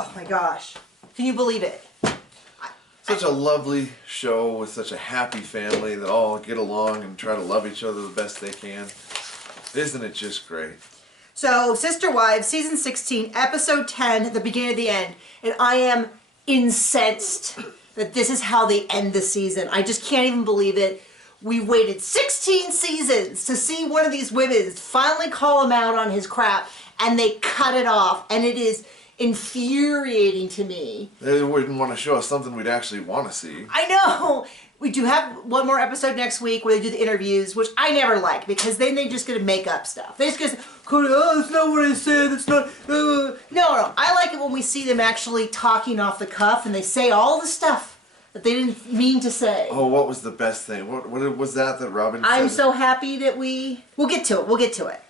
Oh my gosh. Can you believe it? Such a lovely show with such a happy family that all get along and try to love each other the best they can. Isn't it just great? So, Sister Wives, Season 16, Episode 10, the beginning of the end. And I am incensed that this is how they end the season. I just can't even believe it. We waited 16 seasons to see one of these women finally call him out on his crap, and they cut it off. And it is infuriating to me. They wouldn't want to show us something we'd actually want to see. I know. We do have one more episode next week where they do the interviews, which I never like because then they're just going to make up stuff. They just go, Cody, oh, that's not what I said. That's not. No. I like it when we see them actually talking off the cuff and they say all the stuff that they didn't mean to say. Oh, what was the best thing? What was that Robin said? I'm so happy that we'll get to it. We'll get to it.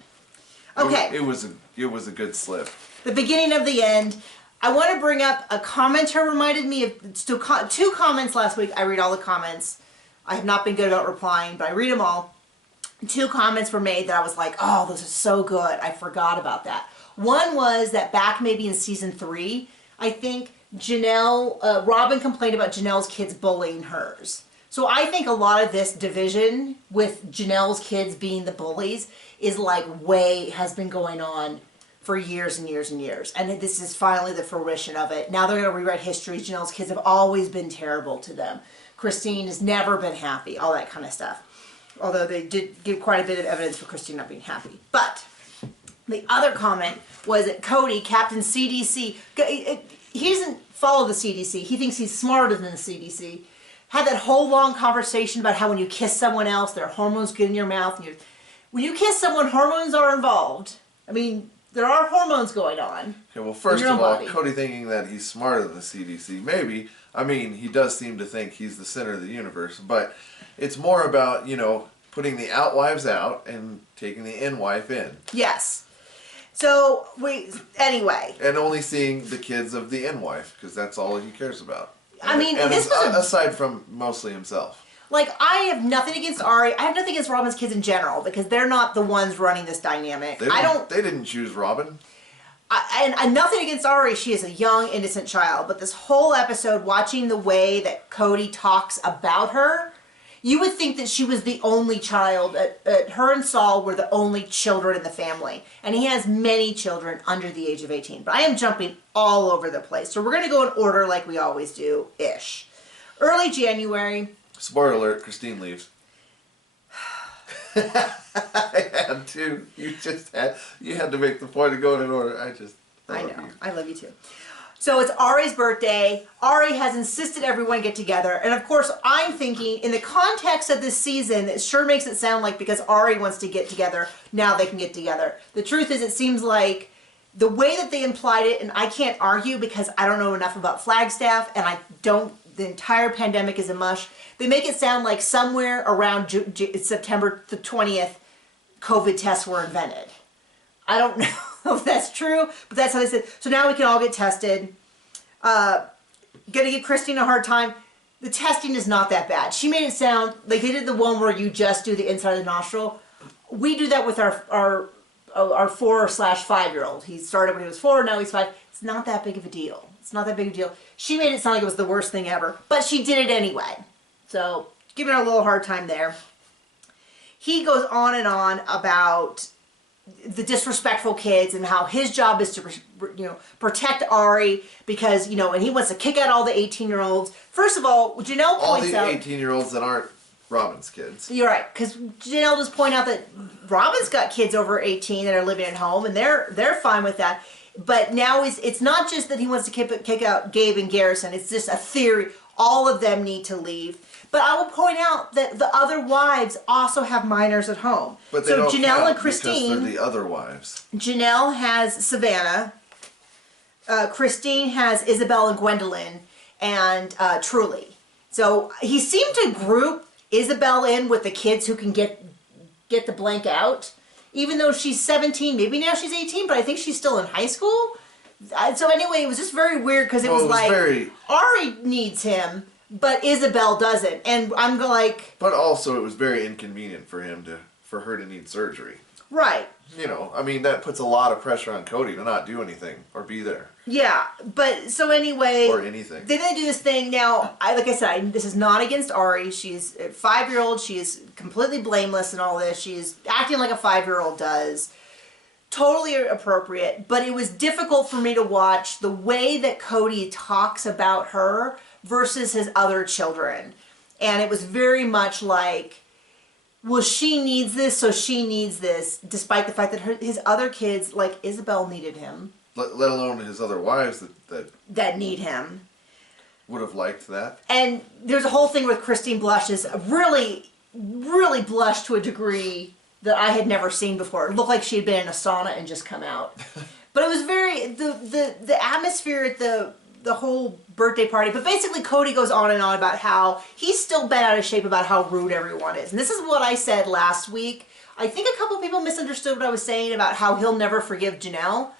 Okay. It was a good slip. The beginning of the end. I want to bring up a commenter reminded me of two comments last week. I read all the comments. I have not been good about replying, but I read them all. 2 comments were made that I was like, oh, those are so good. I forgot about that. One was that back maybe in season 3, I think Robin complained about Janelle's kids bullying hers. So I think a lot of this division with Janelle's kids being the bullies is has been going on for years and years and years. And this is finally the fruition of it. Now they're going to rewrite history. Janelle's kids have always been terrible to them. Christine has never been happy. All that kind of stuff. Although they did give quite a bit of evidence for Christine not being happy. But the other comment was that Cody, Captain CDC, he doesn't follow the CDC. He thinks he's smarter than the CDC. Had that whole long conversation about how when you kiss someone else, their hormones get in your mouth. And when you kiss someone, hormones are involved. I mean, there are hormones going on. Okay, well, first of all, Cody thinking that he's smarter than the CDC, maybe. I mean, he does seem to think he's the center of the universe, but it's more about, putting the outwives out and taking the in-wife in. Yes. So, anyway. And only seeing the kids of the in-wife, because that's all he cares about. Aside from mostly himself. I have nothing against Ari. I have nothing against Robin's kids in general because they're not the ones running this dynamic. They didn't choose Robin. And nothing against Ari. She is a young, innocent child. But this whole episode, watching the way that Cody talks about her, you would think that she was the only child. Her and Saul were the only children in the family. And he has many children under the age of 18. But I am jumping all over the place. So we're going to go in order like we always do-ish. Early January. Spoiler alert, Christine leaves. I had to. You had to make the point of going in order. I know. I love you too. So it's Ari's birthday. Ari has insisted everyone get together. And of course, I'm thinking in the context of this season, it sure makes it sound like because Ari wants to get together, now they can get together. The truth is, it seems like the way that they implied it, and I can't argue because I don't know enough about Flagstaff, and the entire pandemic is a mush. They make it sound like somewhere around September the 20th, COVID tests were invented. I don't know if that's true, but that's how they said. So now we can all get tested. Gonna give Christine a hard time. The testing is not that bad. She made it sound like they did the one where you just do the inside of the nostril. We do that with our 4/5-year-old. He started when he was 4, now he's 5. It's not that big of a deal. It's not that big of a deal. She made it sound like it was the worst thing ever, but she did it anyway. So, giving her a little hard time there. He goes on and on about the disrespectful kids and how his job is to, protect Ari because, and he wants to kick out all the 18-year-olds. First of all, Janelle points out... All the 18-year-olds that aren't Robin's kids. You're right, because Janelle just point out that Robin's got kids over 18 that are living at home, and they're fine with that. But now it's not just that he wants to kick out Gabe and Garrison. It's just a theory. All of them need to leave. But I will point out that the other wives also have minors at home. But they don't Janelle and Christine, because they're the other wives. Janelle has Savannah. Christine has Isabel and Gwendolyn and Truly. So he seemed to group Isabel in with the kids who can get the blank out. Even though she's 17, maybe now she's 18, but I think she's still in high school. So anyway, it was just very weird because it was like Ari needs him, but Isabel doesn't. And I'm like... But also it was very inconvenient for her to need surgery. Right. You know, I mean, that puts a lot of pressure on Cody to not do anything or be there. Yeah, but so anyway, or anything. Then they do this thing now. Like I said, this is not against Ari. She's a 5-year-old. She is completely blameless in all this. She is acting like a 5-year-old does. Totally appropriate. But it was difficult for me to watch the way that Cody talks about her versus his other children, and it was very much like, well, she needs this, so she needs this, despite the fact that his other kids, like Isabel, needed him. Let alone his other wives that need him. Would have liked that. And there's a whole thing with Christine blushes, really, really blushed to a degree that I had never seen before. It looked like she had been in a sauna and just come out. But it was very, the atmosphere at the whole birthday party. But basically Cody goes on and on about how he's still bent out of shape about how rude everyone is. And this is what I said last week. I think a couple people misunderstood what I was saying about how he'll never forgive Janelle.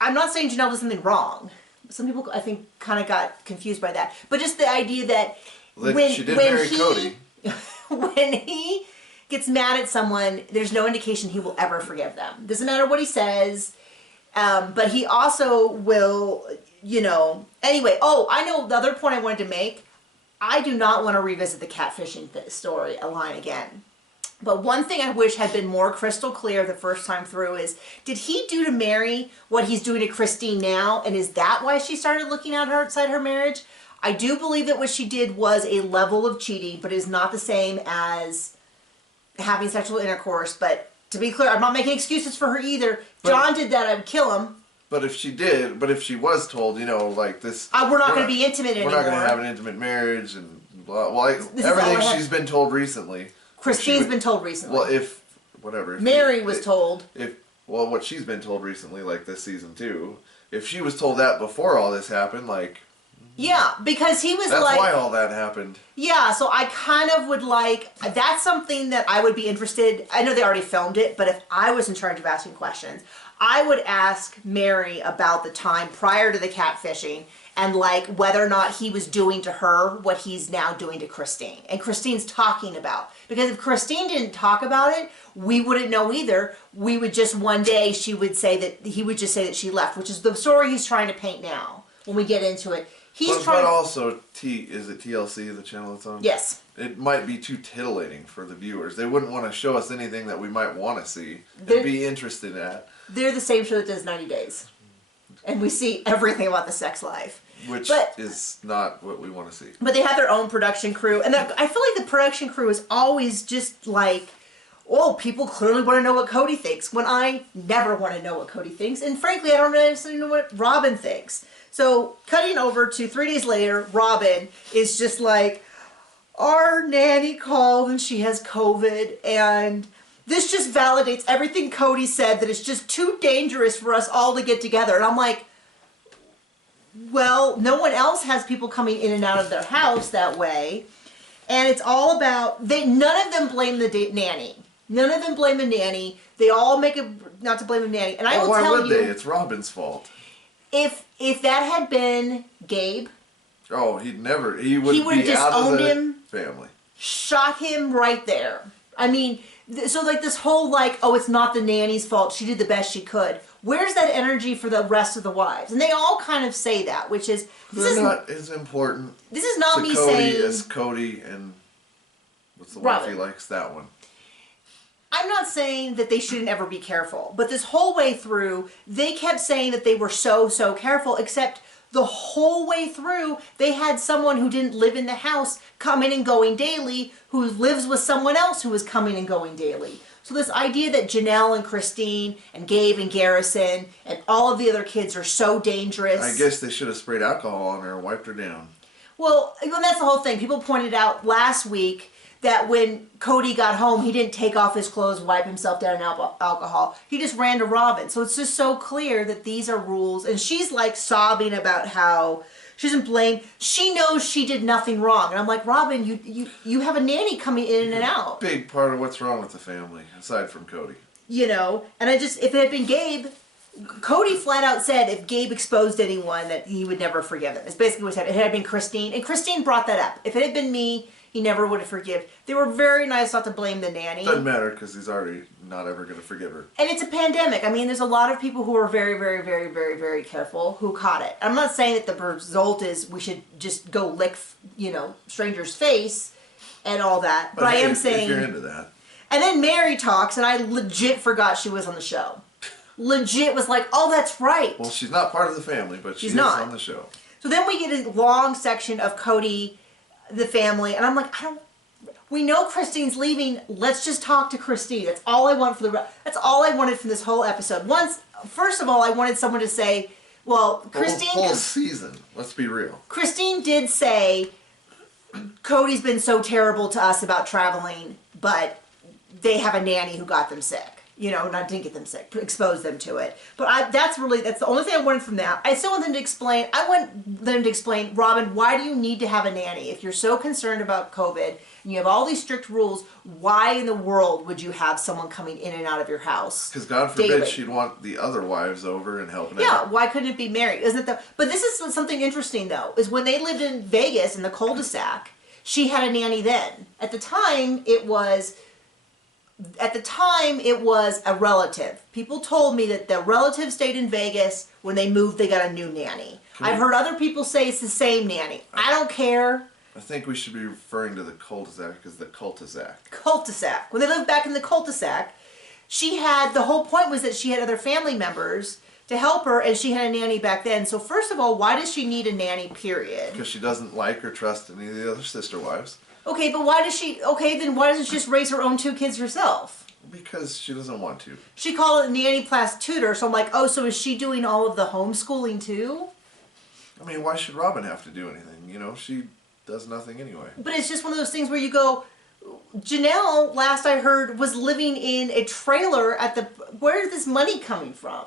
I'm not saying Janelle did something wrong. Some people, I think, kind of got confused by that. But just the idea that she did marry Cody. When he gets mad at someone, there's no indication he will ever forgive them. Doesn't matter what he says. But he also will, you know... Anyway, I know the other point I wanted to make. I do not want to revisit the catfishing story line again. But one thing I wish had been more crystal clear the first time through is, did he do to Mary what he's doing to Christine now? And is that why she started looking at her outside her marriage? I do believe that what she did was a level of cheating, but is not the same as having sexual intercourse. But to be clear, I'm not making excuses for her either. If John did that, I would kill him. But if she was told, you know, like this... we're not going to be intimate anymore. We're not going to have an intimate marriage and blah... Well, everything she's been told recently... Christine's been told recently. Well, if Mary was told. What she's been told recently, like this season too. If she was told that before all this happened, like... Yeah, because he was that's why all that happened. Yeah, so I kind of would like... That's something that I would be interested... I know they already filmed it, but if I was in charge of asking questions, I would ask Mary about the time prior to the catfishing and like whether or not he was doing to her what he's now doing to Christine. And Christine's talking about. Because if Christine didn't talk about it, we wouldn't know either. We would just one day he would just say that she left, which is the story he's trying to paint now when we get into it. But also, is it TLC, the channel it's on? Yes. It might be too titillating for the viewers. They wouldn't want to show us anything that we might want to see and be interested at. They're the same show that does 90 Days. And we see everything about the sex life. Which is not what we want to see. But they have their own production crew. And I feel like the production crew is always just like, people clearly want to know what Cody thinks. When I never want to know what Cody thinks. And frankly, I don't necessarily know what Robin thinks. So cutting over to 3 days later, Robin is just like, our nanny called and she has COVID. And this just validates everything Cody said, that it's just too dangerous for us all to get together. And I'm like, well, no one else has people coming in and out of their house that way. And it's all about, none of them blame the nanny. None of them blame the nanny. They all make it not to blame the nanny. And I will tell you. Why would they? It's Robin's fault. If that had been Gabe. Oh, he would have just owned him. Family. Shot him right there. I mean, so like this whole like, it's not the nanny's fault. She did the best she could. Where's that energy for the rest of the wives? And they all kind of say that, which is... They're not as important. This is not me Cody saying... as Cody and... What's the wife he likes? That one. I'm not saying that they shouldn't ever be careful. But this whole way through, they kept saying that they were so careful, except the whole way through, they had someone who didn't live in the house coming and going daily, who lives with someone else who was coming and going daily. So this idea that Janelle and Christine and Gabe and Garrison and all of the other kids are so dangerous. I guess they should have sprayed alcohol on her and wiped her down. Well, that's the whole thing. People pointed out last week that when Cody got home, he didn't take off his clothes, wipe himself down in alcohol. He just ran to Robin. So it's just so clear that these are rules. And she's like sobbing about how she doesn't blame. She knows she did nothing wrong. And I'm like, Robin, you have a nanny coming in and out. Big part of what's wrong with the family, aside from Cody. You know, and if it had been Gabe, Cody flat out said if Gabe exposed anyone that he would never forgive them. It's basically what he said. It had been Christine, and Christine brought that up. If it had been me, he never would have forgive. They were very nice not to blame the nanny. Doesn't matter because he's already not ever going to forgive her. And it's a pandemic. I mean, there's a lot of people who are very, very, very, very, very careful who caught it. I'm not saying that the result is we should just go lick, stranger's face and all that. But I am saying... If you're into that. And then Mary talks, and I legit forgot she was on the show. Legit was like, oh, that's right. Well, she's not part of the family, but she's on the show. So then we get a long section of Cody, the family, and I'm like, we know Christine's leaving. Let's just talk to Christine. That's all I want that's all I wanted from this whole episode. First of all, I wanted someone to say, well, Christine... The whole season, let's be real. Christine did say, Cody's been so terrible to us about traveling, but they have a nanny who got them sick. Not didn't get them sick, exposed them to it. But that's the only thing I wanted from that. I still want them to explain, Robin, why do you need to have a nanny? If you're so concerned about COVID and you have all these strict rules, why in the world would you have someone coming in and out of your house? Because God forbid daily? She'd want the other wives over and helping out. Yeah, why couldn't it be Mary? But this is something interesting though, is when they lived in Vegas in the cul-de-sac, she had a nanny then. At the time, it was a relative. People told me that the relative stayed in Vegas. When they moved, they got a new nanny. I've heard other people say it's the same nanny. I don't care. I think we should be referring to the cul-de-sac as the cul-de-sac. Cul-de-sac. When they lived back in the cul-de-sac, the whole point was that she had other family members to help her, and she had a nanny back then. So first of all, why does she need a nanny, period? Because she doesn't like or trust any of the other sister wives. Okay, but then why doesn't she just raise her own 2 kids herself? Because she doesn't want to. She called it nanny plus tutor, so I'm like, oh, so is she doing all of the homeschooling too? I mean, why should Robin have to do anything? She does nothing anyway. But it's just one of those things where you go, Janelle, last I heard, was living in a trailer where is this money coming from?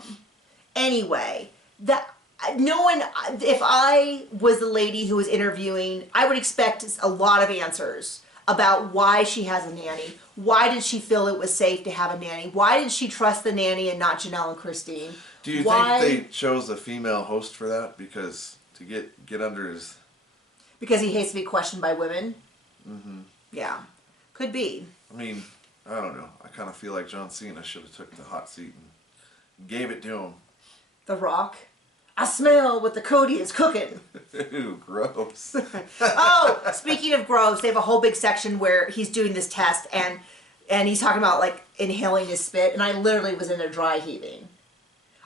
Anyway, if I was the lady who was interviewing, I would expect a lot of answers about why she has a nanny. Why did she feel it was safe to have a nanny? Why did she trust the nanny and not Janelle and Christine? Do you think they chose a female host for that? Because to get under his... Because he hates to be questioned by women? Mm-hmm. Yeah. Could be. I mean, I don't know. I kind of feel like John Cena should have took the hot seat and gave it to him. The Rock? I smell what the Cody is cooking. Ew, gross. Oh, speaking of gross, they have a whole big section where he's doing this test and he's talking about like inhaling his spit, and I literally was in there dry heaving.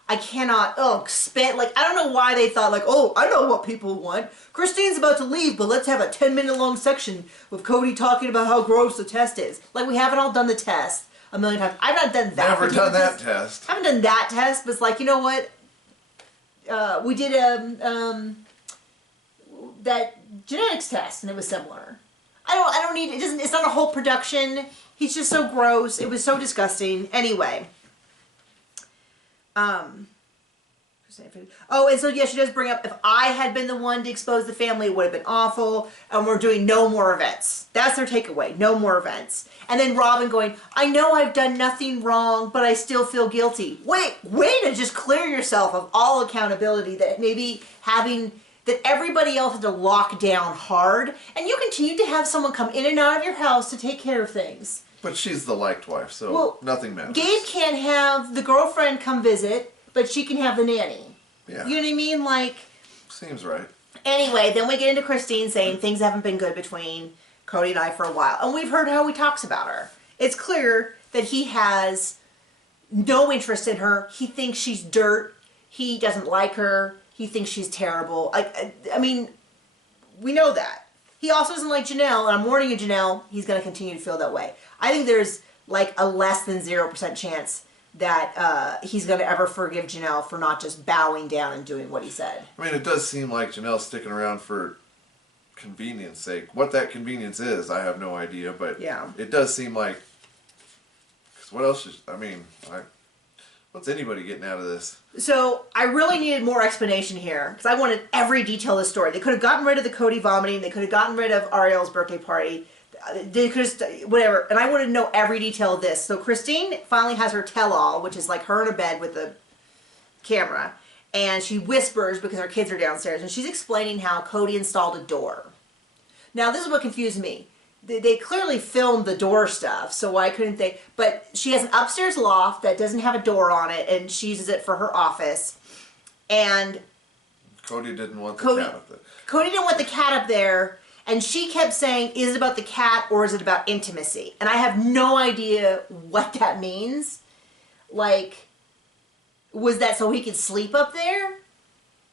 I cannot, spit, like I don't know why they thought like, oh, I know what people want. Christine's about to leave, but let's have a 10-minute long section with Cody talking about how gross the test is. Like we haven't all done the test a million times. I've not done that. Never done that test. I haven't done that test, but it's like, you know what? We did that genetics test, and it was similar. I don't need, it's not a whole production. He's just so gross. It was so disgusting. Anyway. And so yeah, she does bring up, if I had been the one to expose the family, it would have been awful, and we're doing no more events. That's their takeaway, no more events. And then Robin going, I know I've done nothing wrong, but I still feel guilty. Way to just clear yourself of all accountability that maybe that everybody else had to lock down hard, and you continue to have someone come in and out of your house to take care of things. But she's the liked wife, so nothing matters. Gabe can't have the girlfriend come visit, but she can have the nanny. Yeah. You know what I mean? Like... Seems right. Anyway, then we get into Christine saying things haven't been good between Cody and I for a while. And we've heard how he talks about her. It's clear that he has no interest in her. He thinks she's dirt. He doesn't like her. He thinks she's terrible. I mean, we know that. He also doesn't like Janelle, and I'm warning you, Janelle, he's going to continue to feel that way. I think there's like a less than 0% chance that he's going to ever forgive Janelle for not just bowing down and doing what he said. I mean, it does seem like Janelle's sticking around for convenience sake. What that convenience is, I have no idea, but yeah, it does seem like... Cause what else is... what's anybody getting out of this? So, I really needed more explanation here, because I wanted every detail of the story. They could have gotten rid of the Cody vomiting, they could have gotten rid of Ariel's birthday party, they could have, whatever, and I wanted to know every detail of this. So Christine finally has her tell-all, which is like her in a bed with the camera, and she whispers because her kids are downstairs, and she's explaining how Cody installed a door. Now, this is what confused me. they clearly filmed the door stuff, so why couldn't they? But she has an upstairs loft that doesn't have a door on it, and she uses it for her office. And Cody didn't want the cat up there. Cody didn't want the cat up there, and she kept saying, is it about the cat or is it about intimacy? And I have no idea what that means. Like, was that so he could sleep up there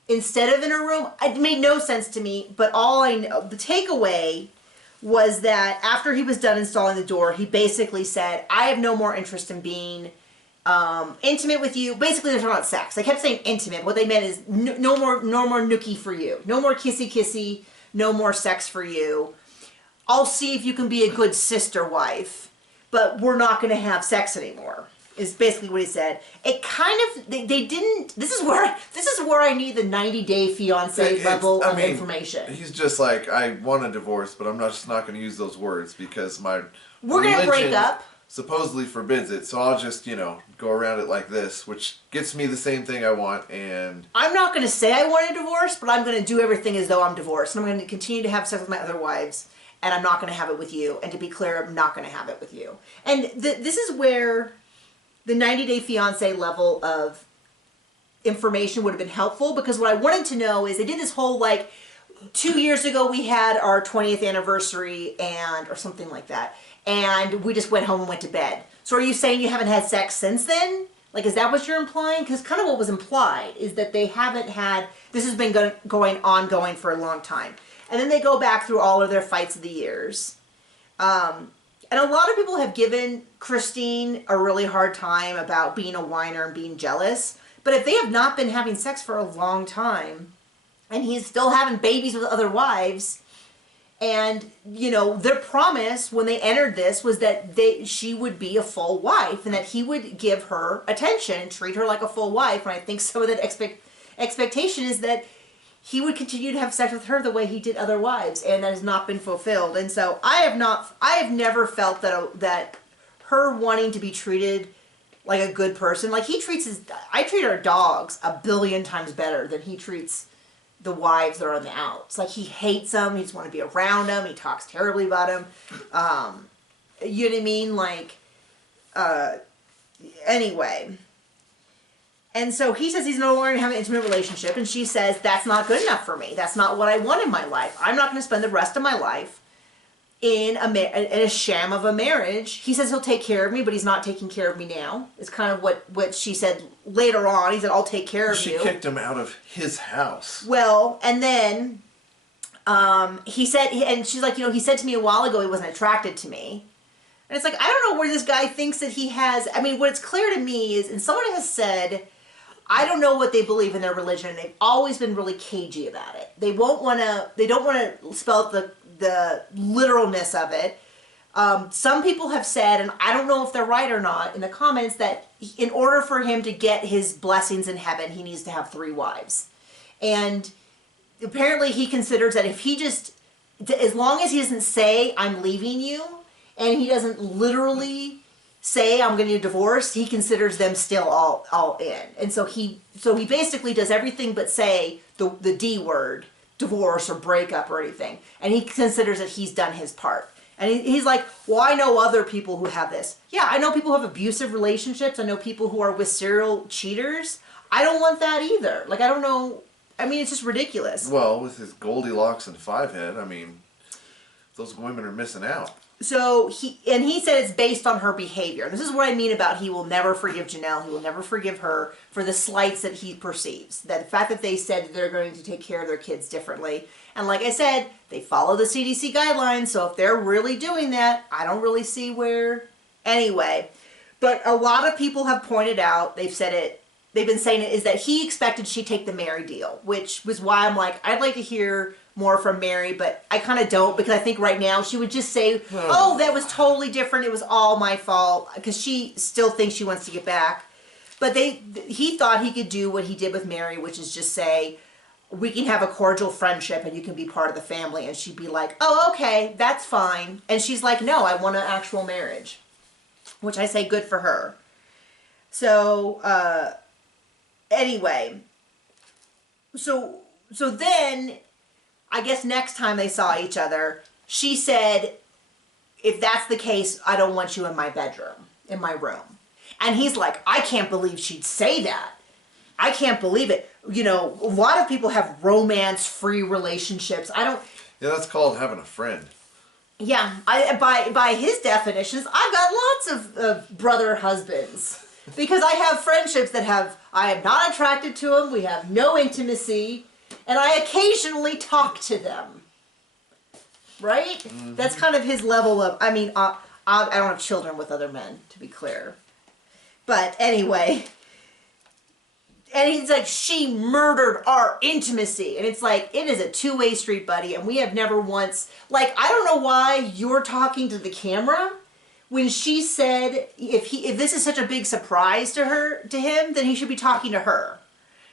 instead of in her room? It made no sense to me, but all I know, the takeaway was that after he was done installing the door, he basically said, I have no more interest in being intimate with you. Basically, they're talking about sex. They kept saying intimate. What they meant is no more nookie for you. No more kissy, no more sex for you. I'll see if you can be a good sister wife, but we're not going to have sex anymore. Is basically what he said. It kind of they didn't. This is where I need the 90-day fiance level of information. He's just like, I want a divorce, but I'm just not going to use those words because we're going to break up. Supposedly forbids it, so I'll just go around it like this, which gets me the same thing I want. And I'm not going to say I want a divorce, but I'm going to do everything as though I'm divorced, and I'm going to continue to have sex with my other wives, and I'm not going to have it with you. And to be clear, I'm not going to have it with you. And this is where the 90-day fiance level of information would have been helpful, because what I wanted to know is they did this whole, like, 2 years ago we had our 20th anniversary or something like that, and we just went home and went to bed. So are you saying you haven't had sex since then? Like, is that what you're implying? Because kind of what was implied is that they haven't had, this has been ongoing for a long time. And then they go back through all of their fights of the years. And a lot of people have given Christine a really hard time about being a whiner and being jealous. But if they have not been having sex for a long time, and he's still having babies with other wives, and, their promise when they entered this was that she would be a full wife, and that he would give her attention and treat her like a full wife. And I think some of that expectation is that he would continue to have sex with her the way he did other wives, and that has not been fulfilled. And so I have never felt that her wanting to be treated like a good person, like I treat our dogs a billion times better than he treats the wives that are on the outs. Like, he hates them, he just want to be around them, he talks terribly about them. You know what I mean? Like, anyway. And so he says he's no longer going to have an intimate relationship, and she says, that's not good enough for me. That's not what I want in my life. I'm not going to spend the rest of my life in a sham of a marriage. He says he'll take care of me, but he's not taking care of me now. It's kind of what she said later on. He said, I'll take care of you. She kicked him out of his house. Well, and then he said, and she's like, he said to me a while ago he wasn't attracted to me. And it's like, I don't know where this guy thinks that he has. I mean, what's clear to me is, and someone has said, I don't know what they believe in their religion. They've always been really cagey about it. They don't want to spell the literalness of it. Some people have said, and I don't know if they're right or not, in the comments, that in order for him to get his blessings in heaven, he needs to have 3 wives. And apparently he considers that if he just, as long as he doesn't say, I'm leaving you, and he doesn't literally say, I'm going to divorce, he considers them still all in. And so he basically does everything but say the D word, divorce or breakup or anything. And he considers that he's done his part. And he's like, well, I know other people who have this. Yeah, I know people who have abusive relationships. I know people who are with serial cheaters. I don't want that either. Like, I don't know. I mean, it's just ridiculous. Well, with his Goldilocks and 5-head, I mean, those women are missing out. So he said it's based on her behavior. This is what I mean about he will never forgive Janelle. He will never forgive her for the slights that he perceives. That the fact that they said they're going to take care of their kids differently. And like I said, they follow the CDC guidelines. So if they're really doing that, I don't really see where. Anyway, but a lot of people have pointed out, they've said it, they've been saying it, is that he expected she'd take the Mary deal, which was why I'm like, I'd like to hear more from Mary, but I kind of don't, because I think right now she would just say, oh, that was totally different, it was all my fault, because she still thinks she wants to get back. But he thought he could do what he did with Mary, which is just say, we can have a cordial friendship and you can be part of the family. And she'd be like, oh, okay, that's fine. And she's like, no, I want an actual marriage, which I say good for her. So, anyway, so then, I guess next time they saw each other, she said, if that's the case, I don't want you in my bedroom, in my room. And he's like, I can't believe she'd say that. I can't believe it. You know, a lot of people have romance-free relationships. I don't... Yeah, that's called having a friend. Yeah, by his definitions, I've got lots of brother husbands. Because I have friendships that I am not attracted to them, we have no intimacy, and I occasionally talk to them. Right? Mm-hmm. That's kind of his level of, I mean, I don't have children with other men, to be clear. But anyway... And he's like, she murdered our intimacy. And it's like, it is a two-way street, buddy. And we have never once... Like, I don't know why you're talking to the camera when she said if this is such a big surprise to him, then he should be talking to her.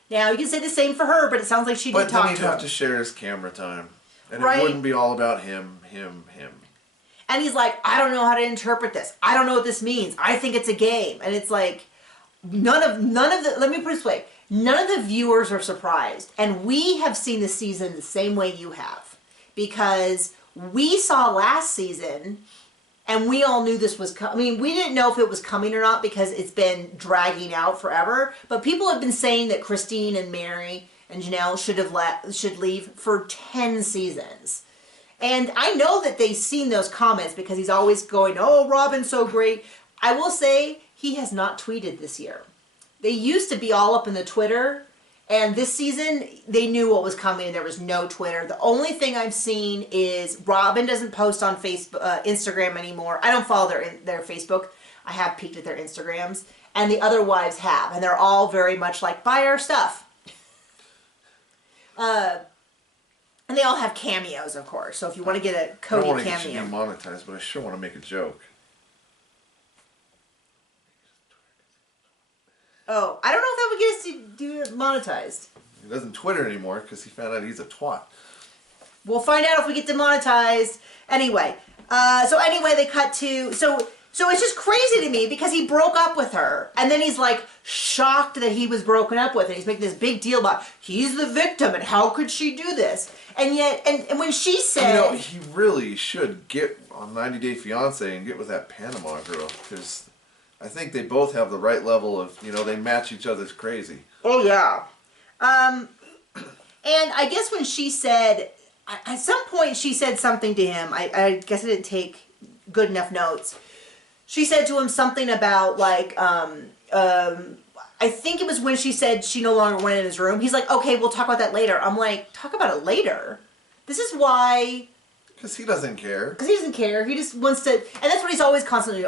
Now, you can say the same for her, but it sounds like she did talk to him. But then he'd have to share his camera time. And it wouldn't be all about him. And he's like, I don't know how to interpret this. I don't know what this means. I think it's a game. And it's like... None of the, let me put it this way, none of the viewers are surprised. And we have seen the season the same way you have. Because we saw last season, and we all knew this was coming. I mean, we didn't know if it was coming or not because it's been dragging out forever. But people have been saying that Christine and Mary and Janelle should leave for 10 seasons. And I know that they've seen those comments because he's always going, oh, Robin's so great. I will say... He has not tweeted this year. They used to be all up in the Twitter, and this season they knew what was coming and there was no Twitter. The only thing I've seen is Robin doesn't post on Facebook, Instagram anymore. I don't follow their Facebook. I have peeked at their Instagrams, and the other wives have, and they're all very much like, buy our stuff. And they all have cameos, of course. So if you want to get a Cody cameo. I don't want to get you demonetized, but I sure want to make a joke. Oh, I don't know if that would get us to do it monetized. He doesn't Twitter anymore because he found out he's a twat. We'll find out if we get demonetized. Anyway, they cut to... So it's just crazy to me because he broke up with her. And then he's like shocked that he was broken up with. And he's making this big deal about he's the victim and how could she do this? And yet, and when she said... You know, he really should get on 90 Day Fiancé and get with that Panama girl because... I think they both have the right level of, they match each other's crazy. Oh, yeah. And I guess when she said, at some point she said something to him, I guess I didn't take good enough notes. She said to him something about, like, I think it was when she said she no longer went in his room. He's like, okay, we'll talk about that later. I'm like, talk about it later? This is why... Because he doesn't care. Because he doesn't care. He just wants to... And that's what he's always constantly,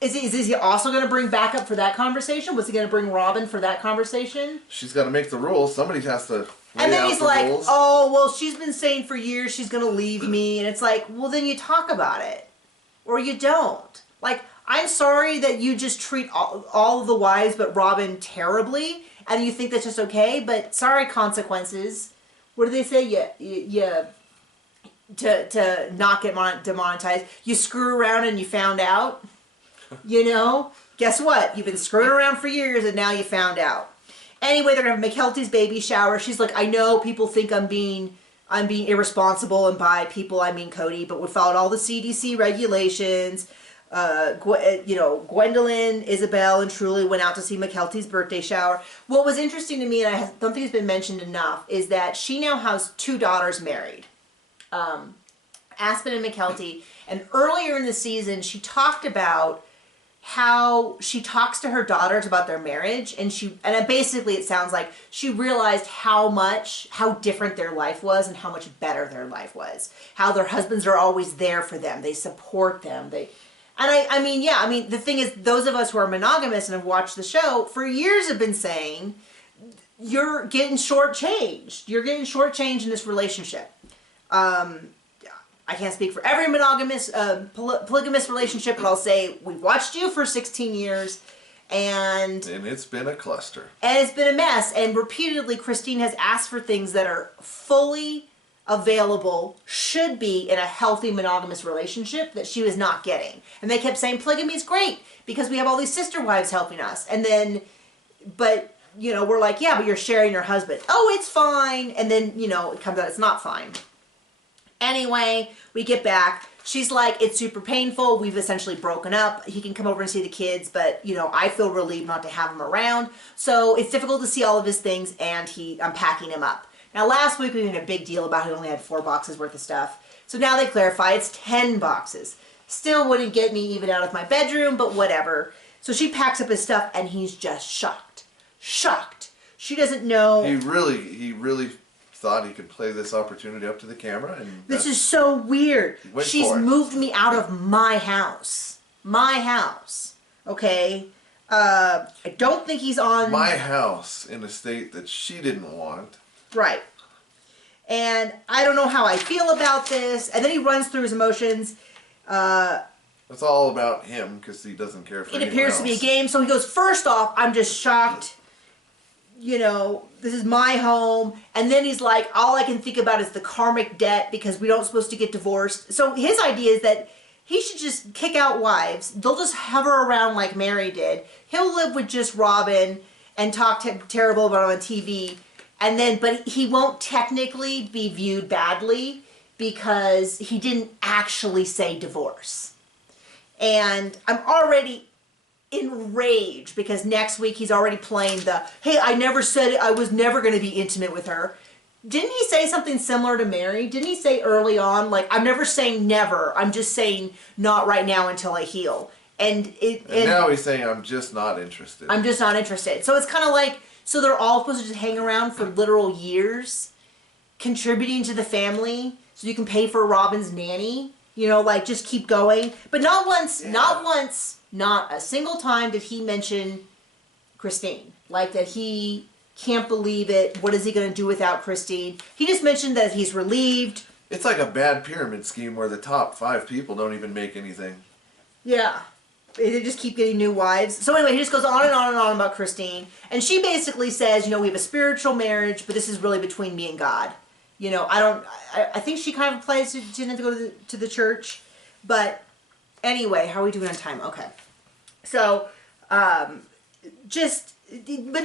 Is he also going to bring backup for that conversation? Was he going to bring Robin for that conversation? She's got to make the rules. Somebody has to lay And then out he's the like, rules. oh, well, she's been saying for years she's going to leave me. And it's like, well, then you talk about it. Or you don't. Like, I'm sorry that you just treat all of the wives but Robin terribly. And you think that's just okay. But sorry, consequences. What do they say? To not get demonetized. You screw around and you found out. Guess what? You've been screwing around for years and now you found out. Anyway, they're going to have McKelty's baby shower. She's like, I know people think I'm being irresponsible, and by people I mean Cody, but we followed all the CDC regulations. Gwendolyn, Isabel, and Truly went out to see McKelty's birthday shower. What was interesting to me, and I don't think it's been mentioned enough, is that she now has 2 daughters married. Aspen and McKelty. And earlier in the season, she talked about how she talks to her daughters about their marriage, and basically it sounds like she realized how different their life was and how much better their life was. How their husbands are always there for them. They support them. The thing is, those of us who are monogamous and have watched the show for years have been saying, you're getting shortchanged. You're getting shortchanged in this relationship. I can't speak for every monogamous, polygamous relationship, but I'll say we've watched you for 16 years, and it's been a cluster. And it's been a mess, and repeatedly Christine has asked for things that are fully available, should be in a healthy monogamous relationship that she was not getting. And they kept saying polygamy is great because we have all these sister wives helping us. And then, but, we're like, yeah, but you're sharing your husband. Oh, it's fine. And then, it comes out it's not fine. Anyway, we get back. She's like, it's super painful. We've essentially broken up. He can come over and see the kids, but, you know, I feel relieved not to have him around. So it's difficult to see all of his things, and I'm packing him up. Now, last week we made a big deal about he only had 4 boxes worth of stuff. So now they clarify it's 10 boxes. Still wouldn't get me even out of my bedroom, but whatever. So she packs up his stuff, and he's just shocked. Shocked. She doesn't know. He really thought he could play this opportunity up to the camera, and this is so weird. She's moved me out of my house. My house. Okay? I don't think he's on my house in a state that she didn't want. Right. And I don't know how I feel about this. And then he runs through his emotions. It's all about him because he doesn't care for anyone else. It appears to be a game. So he goes, first off, I'm just shocked. You know, this is my home. And then he's like, all I can think about is the karmic debt because we don't supposed to get divorced. So his idea is that he should just kick out wives. They'll just hover around like Mary did. He'll live with just Robin and talk terrible about him on TV. And then, but he won't technically be viewed badly because he didn't actually say divorce. And I'm already enraged because next week he's already playing the, hey, I never said I was never going to be intimate with her. Didn't he say something similar to Mary? Didn't he say early on, like, I'm never saying never. I'm just saying not right now until I heal. And now he's saying, I'm just not interested. I'm just not interested. So it's kind of like, so they're all supposed to just hang around for literal years, contributing to the family, so you can pay for Robin's nanny. You know, like, just keep going. But not once, not a single time did he mention Christine. Like, that he can't believe it. What is he going to do without Christine? He just mentioned that he's relieved. It's like a bad pyramid scheme where the top 5 people don't even make anything. Yeah. They just keep getting new wives. So anyway, he just goes on and on and on about Christine. And she basically says, you know, we have a spiritual marriage, but this is really between me and God. You know, I think she kind of applies to didn't go to the church. But anyway, how are we doing on time? Okay. So, but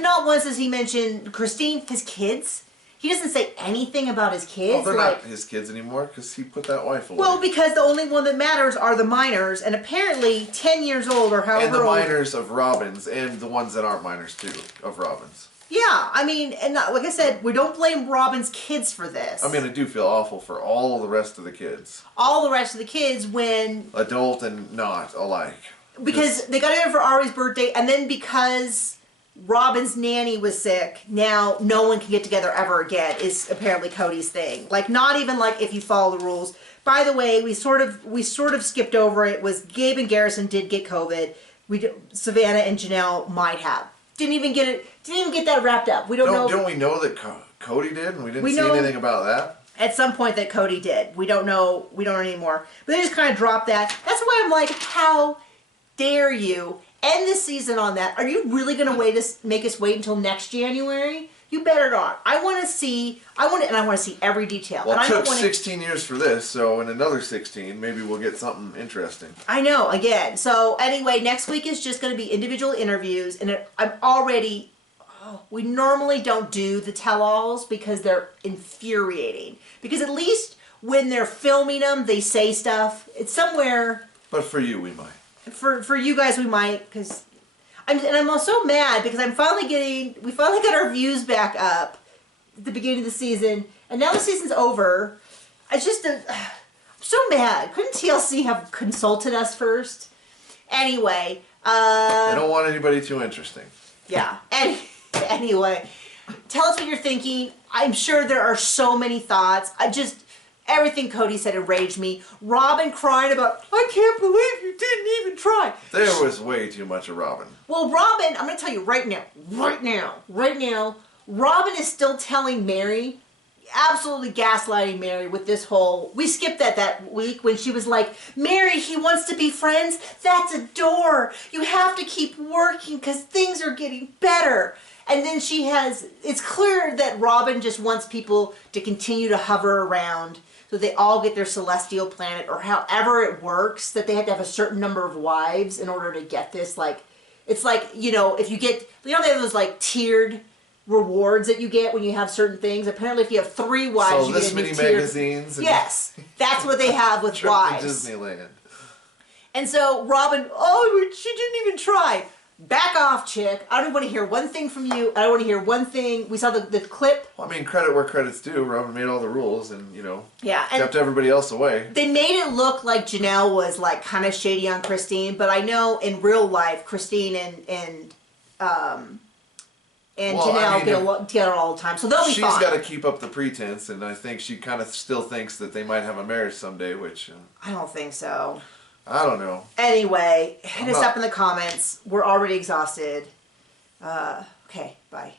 not once does he mention Christine, his kids. He doesn't say anything about his kids. Well, they're not his kids anymore because he put that wife away. Well, because the only one that matters are the minors, and apparently 10 years old or however old. And the minors of Robin's, and the ones that aren't minors too, of Robin's. Yeah, I mean, and like I said, we don't blame Robin's kids for this. I mean, I do feel awful for all the rest of the kids. All the rest of the kids when... Adult and not alike. Because they got together for Ari's birthday, and then because Robin's nanny was sick, now no one can get together ever again, is apparently Cody's thing. Like, not even like if you follow the rules. By the way, we sort of skipped over it, was Gabe and Garrison did get COVID. Savannah and Janelle might have. Didn't even get that wrapped up. We don't know. Don't we know that Cody did, and we didn't see anything about that? At some point that Cody did. We don't know anymore. But they just kind of dropped that. That's why I'm like, how dare you end the season on that? Are you really going to make us wait until next January? You better not. I want to see every detail. Well, it took 16 years for this, so in another 16, maybe we'll get something interesting. I know, again. So anyway, next week is just going to be individual interviews, and I'm already... we normally don't do the tell-alls because they're infuriating. Because at least when they're filming them, they say stuff. It's somewhere... But for you, we might. For you guys, we might, because... I'm so mad because we finally got our views back up at the beginning of the season, and now the season's over. I'm so mad. Couldn't TLC have consulted us first? Anyway, I don't want anybody too interesting. Yeah. Anyway, tell us what you're thinking. I'm sure there are so many thoughts. Everything Cody said enraged me. Robin crying about, I can't believe you didn't even try. There was way too much of Robin. Well, Robin, I'm going to tell you right now, Robin is still telling Mary, absolutely gaslighting Mary with this whole, we skipped that week when she was like, Mary, he wants to be friends. That's a door. You have to keep working because things are getting better. And then it's clear that Robin just wants people to continue to hover around so they all get their celestial planet, or however it works, that they have to have a certain number of wives in order to get this. Like, it's like, you know, if you get, they have those like tiered rewards that you get when you have certain things. Apparently if you have 3 wives, so you this get many tiered magazines. Yes. That's what they have with Trip wives. to Disneyland. And so Robin, oh, she didn't even try. Back off, chick. I don't want to hear one thing from you. I don't want to hear one thing. We saw the clip. Well, I mean, credit where credit's due. Robin made all the rules and, Yeah, and kept everybody else away. they made it look like Janelle was like kind of shady on Christine, but I know in real life, Christine and Janelle get together all the time, so they'll be fine. She's got to keep up the pretense, and I think she kind of still thinks that they might have a marriage someday, which... I don't think so. I don't know. Anyway, hit us up in the comments. We're already exhausted. Okay, bye.